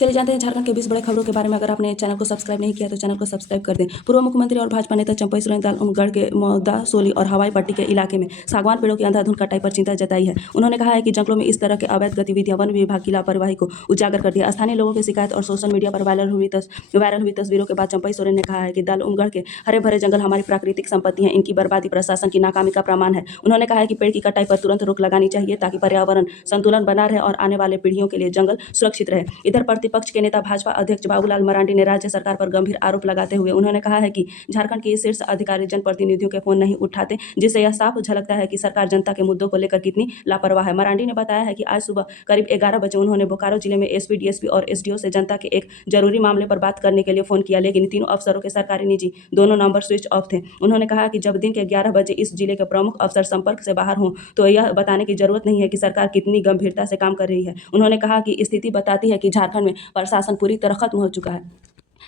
चलिए जानते हैं झारखंड के 20 बड़े खबरों के बारे में। अगर आपने चैनल को सब्सक्राइब नहीं किया तो चैनल को सब्सक्राइब कर दें। पूर्व मुख्यमंत्री और भाजपा नेता चंपई सोरेन दालमगढ़ के मौदा सोली और हवाई पट्टी के इलाके में सागवान पेड़ों की अंधाधुंध कटाई पर चिंता जताई है। उन्होंने कहा है कि जंगलों में इस तरह के अवैध गतिविधियां वन विभाग की लापरवाही को उजागर कर दिया। स्थानीय लोगों की शिकायत और सोशल मीडिया पर वायरल हुई तस्वीरों के बाद चंपई सोरेन ने कहा है कि दालमगढ़ के हरे भरे जंगल हमारी प्राकृतिक संपत्ति है, इनकी बर्बादी प्रशासन की नाकामी का प्रमाण है। उन्होंने कहा है कि पेड़ की कटाई पर तुरंत रोक लगानी चाहिए ताकि पर्यावरण संतुलन बना रहे और आने वाले पीढ़ियों के लिए जंगल सुरक्षित रहे। इधर प्रतिपक्ष के नेता भाजपा अध्यक्ष बाबूलाल मरांडी ने राज्य सरकार पर गंभीर आरोप लगाते हुए उन्होंने कहा है कि झारखंड के शीर्ष अधिकारी जनप्रतिनिधियों के फोन नहीं उठाते, जिससे यह साफ झलकता है कि सरकार जनता के मुद्दों को लेकर कितनी लापरवाह है। मरांडी ने बताया है कि आज सुबह करीब 11 बजे उन्होंने बोकारो जिले में एसपी, डीएसपी और एसडीओ से जनता के एक जरूरी मामले पर बात करने के लिए फोन किया, लेकिन तीनों अफसरों के सरकारी निजी दोनों नंबर स्विच ऑफ थे। उन्होंने कहा कि जब दिन के 11 बजे इस जिले के प्रमुख अफसर संपर्क से बाहर हों तो यह बताने की जरूरत नहीं है कि सरकार कितनी गंभीरता से काम कर रही है। उन्होंने कहा कि स्थिति बताती है कि झारखंड में प्रशासन पूरी तरह खत्म हो चुका है।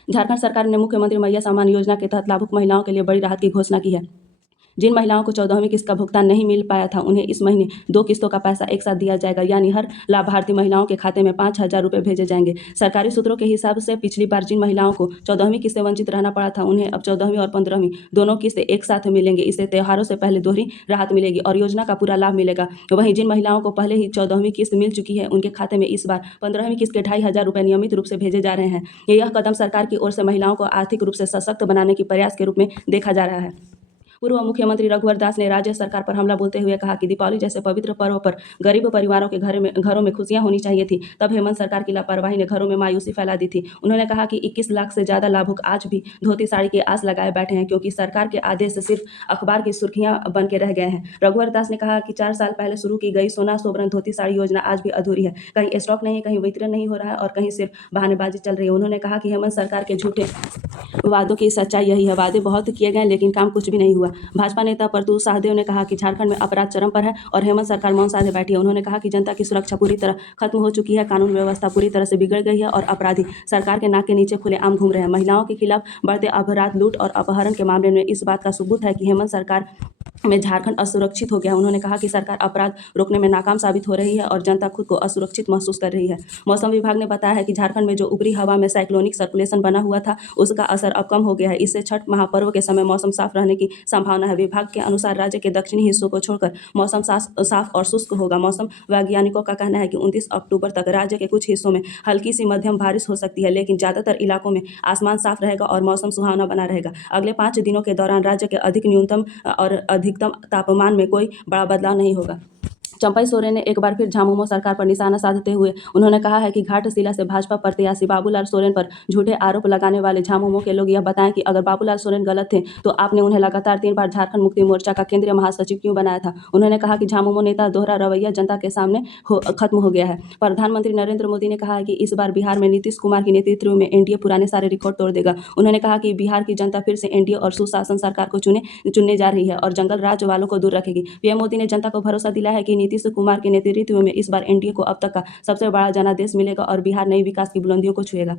झारखंड सरकार ने मुख्यमंत्री मैया सम्मान योजना के तहत लाभुक महिलाओं के लिए बड़ी राहत की घोषणा की है। जिन महिलाओं को 14वीं किस्त का भुगतान नहीं मिल पाया था उन्हें इस महीने 2 किस्तों का पैसा एक साथ दिया जाएगा, यानी हर लाभार्थी महिलाओं के खाते में 5,000 रुपये भेजे जाएंगे। सरकारी सूत्रों के हिसाब से पिछली बार जिन महिलाओं को 14वीं किस्त से वंचित रहना पड़ा था उन्हें अब 14वीं और 15वीं दोनों किस्तें एक साथ मिलेंगे। इससे त्योहारों से पहले दोहरी राहत मिलेगी और योजना का पूरा लाभ मिलेगा। वहीं जिन महिलाओं को पहले ही 14वीं किस्त मिल चुकी है उनके खाते में इस बार 15वीं किस्त के 2,500 रुपये नियमित रूप से भेजे जा रहे हैं। यह कदम सरकार की ओर से महिलाओं को आर्थिक रूप से सशक्त बनाने के प्रयास के रूप में देखा जा रहा है। पूर्व मुख्यमंत्री रघुवर दास ने राज्य सरकार पर हमला बोलते हुए कहा कि दीपावली जैसे पवित्र पर्व पर गरीब परिवारों के घरों में खुशियां होनी चाहिए थी, तब हेमंत सरकार की लापरवाही ने घरों में मायूसी फैला दी थी। उन्होंने कहा कि 21 लाख से ज्यादा लाभुक आज भी धोती साड़ी की आस लगाए बैठे हैं, क्योंकि सरकार के आदेश से सिर्फ अखबार की सुर्खियां बन के रह गए हैं। रघुवर दास ने कहा कि 4 साल पहले शुरू की गई सोना सोबरन धोती साड़ी योजना आज भी अधूरी है। कहीं स्टॉक नहीं है, कहीं वितरण नहीं हो रहा है और कहीं सिर्फ बहानेबाजी चल रही है। उन्होंने कहा कि हेमंत सरकार के झूठे वादों की सच्चाई यही है, वादे बहुत किए गए लेकिन काम कुछ भी नहीं हुआ। भाजपा नेता परतू शाहदेव ने कहा कि झारखंड में अपराध चरम पर है और हेमंत सरकार मौन साधे बैठी है। उन्होंने कहा कि जनता की सुरक्षा पूरी तरह खत्म हो चुकी है, कानून व्यवस्था पूरी तरह से बिगड़ गई है और अपराधी सरकार के नाक के नीचे खुलेआम घूम रहे हैं। महिलाओं के खिलाफ बढ़ते अपराध, लूट और अपहरण के मामले में इस बात का सबूत है कि हेमंत सरकार में झारखंड असुरक्षित हो गया। उन्होंने कहा कि सरकार अपराध रोकने में नाकाम साबित हो रही है और जनता खुद को असुरक्षित महसूस कर रही है। मौसम विभाग ने बताया है कि झारखंड में जो ऊपरी हवा में साइक्लोनिक सर्कुलेशन बना हुआ था उसका असर अब कम हो गया है। इससे छठ महापर्व के समय मौसम साफ रहने की संभावना है। विभाग के अनुसार राज्य के दक्षिणी हिस्सों को छोड़कर मौसम साफ और शुष्क होगा। मौसम वैज्ञानिकों का कहना है कि 29 अक्टूबर तक राज्य के कुछ हिस्सों में हल्की सी मध्यम बारिश हो सकती है, लेकिन ज्यादातर इलाकों में आसमान साफ रहेगा और मौसम सुहावना बना रहेगा। अगले 5 दिनों के दौरान राज्य के अधिक न्यूनतम और अधिकतम तापमान में कोई बड़ा बदलाव नहीं होगा। चंपई सोरेन ने एक बार फिर झामुमो सरकार पर निशाना साधते हुए उन्होंने कहा है कि घाटशिला से भाजपा प्रत्याशी बाबूलाल सोरेन पर झूठे आरोप लगाने वाले झामुमो के लोग यह बताएं कि अगर बाबूलाल सोरेन गलत थे तो आपने उन्हें लगातार 3 बार झारखंड मुक्ति मोर्चा का केंद्रीय महासचिव क्यों बनाया था। उन्होंने कहा कि झामुमो नेता दोहरा रवैया जनता के सामने खत्म हो गया है। प्रधानमंत्री नरेंद्र मोदी ने कहा है कि इस बार बिहार में नीतीश कुमार के नेतृत्व में एनडीए पुराने सारे रिकॉर्ड तोड़ देगा। उन्होंने कहा कि बिहार की जनता फिर से एनडीए और सुशासन सरकार को चुनने जा रही है और जंगल राज वालों को दूर रखेगी। पीएम मोदी ने जनता को भरोसा दिलाया है कि नीतीश कुमार के नेतृत्व में इस बार एनडीए को अब तक का सबसे बड़ा जनादेश मिलेगा और बिहार नई विकास की बुलंदियों को छुएगा।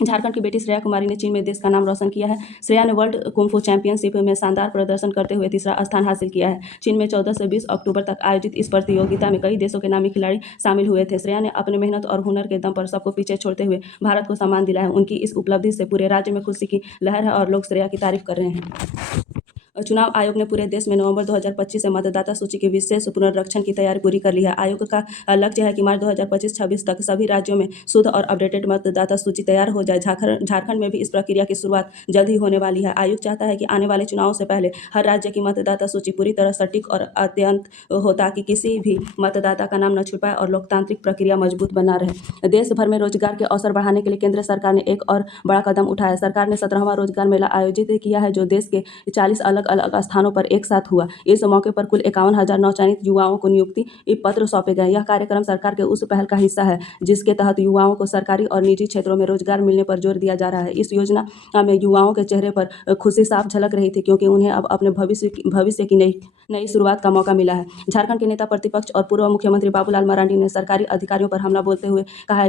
झारखंड की बेटी श्रेया कुमारी ने चीन में देश का नाम रोशन किया है। श्रेया ने वर्ल्ड कुंफू चैंपियनशिप में शानदार प्रदर्शन करते हुए तीसरा स्थान हासिल किया है। चीन में 14 से 20 अक्टूबर तक आयोजित इस प्रतियोगिता में कई देशों के नामी खिलाड़ी शामिल हुए थे। श्रेया ने अपने मेहनत और हुनर के दम पर सबको पीछे छोड़ते हुए भारत को सम्मान दिलाया है। उनकी इस उपलब्धि से पूरे राज्य में खुशी की लहर है और लोग श्रेया की तारीफ कर रहे हैं। चुनाव आयोग ने पूरे देश में नवंबर 2025 से मतदाता सूची के विशेष पुनर्रक्षण की तैयारी पूरी कर ली है। आयोग का लक्ष्य है कि मार्च 2025-26 तक सभी राज्यों में शुद्ध और अपडेटेड मतदाता सूची तैयार हो जाए। झारखंड में भी इस प्रक्रिया की शुरुआत जल्द ही होने वाली है। आयोग चाहता है कि आने वाले चुनावों से पहले हर राज्य की मतदाता सूची पूरी तरह सटीक और अत्यंत हो ताकि किसी भी मतदाता का नाम न छूट पाए और लोकतांत्रिक प्रक्रिया मजबूत बना रहे। देश भर में रोजगार के अवसर बढ़ाने के लिए केंद्र सरकार ने एक और बड़ा कदम उठाया। सरकार ने 17वां रोजगार मेला आयोजित किया है जो देश के 40 अलग अलग स्थानों पर एक साथ हुआ। इस मौके पर कुल 51,000 नवचयनित युवाओं को नियुक्ति पत्र सौंपे गए। यह कार्यक्रम सरकार के उस पहल का हिस्सा है जिसके तहत युवाओं को सरकारी और निजी क्षेत्रों में रोजगार मिलने पर जोर दिया जा रहा है। इस योजना में युवाओं के चेहरे पर खुशी साफ झलक रही थी, क्योंकि उन्हें अब अपने भविष्य की नई शुरुआत का मौका मिला है। झारखंड के नेता प्रतिपक्ष और पूर्व मुख्यमंत्री बाबूलाल मरांडी ने सरकारी अधिकारियों पर हमला बोलते हुए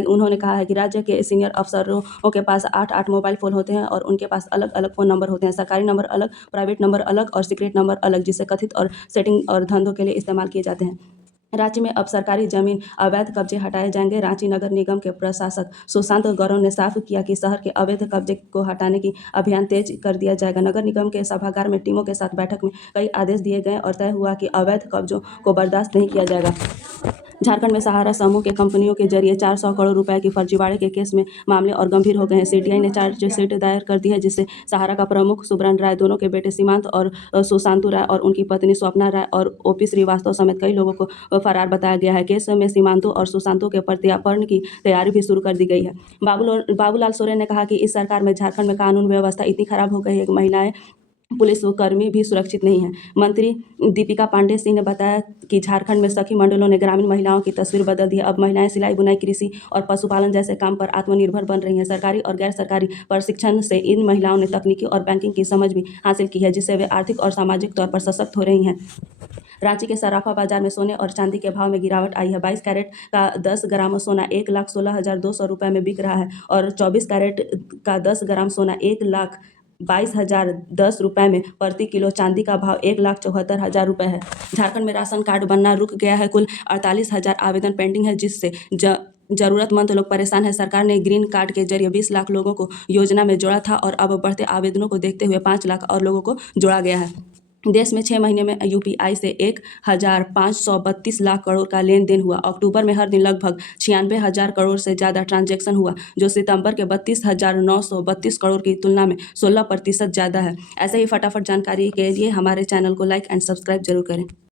उन्होंने कहा है कि राज्य के सीनियर अफसरों के पास 8 मोबाइल फोन होते हैं और उनके पास अलग अलग फोन नंबर होते हैं। सरकारी नंबर अलग, प्राइवेट नंबर अलग और सीक्रेट नंबर अलग, जिसे कथित और सेटिंग और धंधों के लिए इस्तेमाल किए जाते हैं। रांची में अब सरकारी जमीन अवैध कब्जे हटाए जाएंगे। रांची नगर निगम के प्रशासक सुशांत गौरव ने साफ किया कि शहर के अवैध कब्जे को हटाने की अभियान तेज कर दिया जाएगा। नगर निगम के सभागार में टीमों के साथ बैठक में कई आदेश दिए गए और तय हुआ कि अवैध कब्जों को बर्दाश्त नहीं किया जाएगा। झारखंड में सहारा समूह के कंपनियों के जरिए 400 करोड़ रुपए की फर्जीवाड़े के केस में मामले और गंभीर हो गए हैं। सीबीआई ने चार्जशीट दायर कर दी है, जिससे सहारा का प्रमुख सुब्रन राय, दोनों के बेटे सीमांत और सुशांतु राय और उनकी पत्नी स्वप्ना राय और ओपी श्रीवास्तव समेत कई लोगों को फरार बताया गया है। केस में सीमांतु और सुशांतु के प्रत्यार्पण की तैयारी भी शुरू कर दी गई है। बाबूलाल सोरेन ने कहा कि इस सरकार में झारखंड में कानून व्यवस्था इतनी खराब हो गई है कि महिलाएं, पुलिसकर्मी भी सुरक्षित नहीं हैं। मंत्री दीपिका पांडे सिंह ने बताया कि झारखंड में सखी मंडलों ने ग्रामीण महिलाओं की तस्वीर बदल दी है। अब महिलाएं सिलाई बुनाई, कृषि और पशुपालन जैसे काम पर आत्मनिर्भर बन रही हैं। सरकारी और गैर सरकारी प्रशिक्षण से इन महिलाओं ने तकनीकी और बैंकिंग की समझ भी हासिल की है, जिससे वे आर्थिक और सामाजिक तौर पर सशक्त हो रही हैं। रांची के सराफा बाजार में सोने और चांदी के भाव में गिरावट आई है। 22 कैरेट का 10 ग्राम सोना 1,16,200 रुपये में बिक रहा है और 24 कैरेट का 10 ग्राम सोना 1,22,010 रुपये में। प्रति किलो चांदी का भाव 1,74,000 रुपये है। झारखंड में राशन कार्ड बनना रुक गया है। कुल 48,000 आवेदन पेंडिंग है, जिससे जरूरतमंद लोग परेशान हैं। सरकार ने ग्रीन कार्ड के जरिए 20 लाख लोगों को योजना में जोड़ा था और अब बढ़ते आवेदनों को देखते हुए 5 लाख और लोगों को जोड़ा गया है। देश में 6 महीने में यूपीआई से 1,532 लाख करोड़ का लेन देन हुआ। अक्टूबर में हर दिन लगभग 96,000 करोड़ से ज़्यादा ट्रांजैक्शन हुआ, जो सितंबर के 32,932 करोड़ की तुलना में 16% ज़्यादा है। ऐसे ही फटाफट जानकारी के लिए हमारे चैनल को लाइक एंड सब्सक्राइब जरूर करें।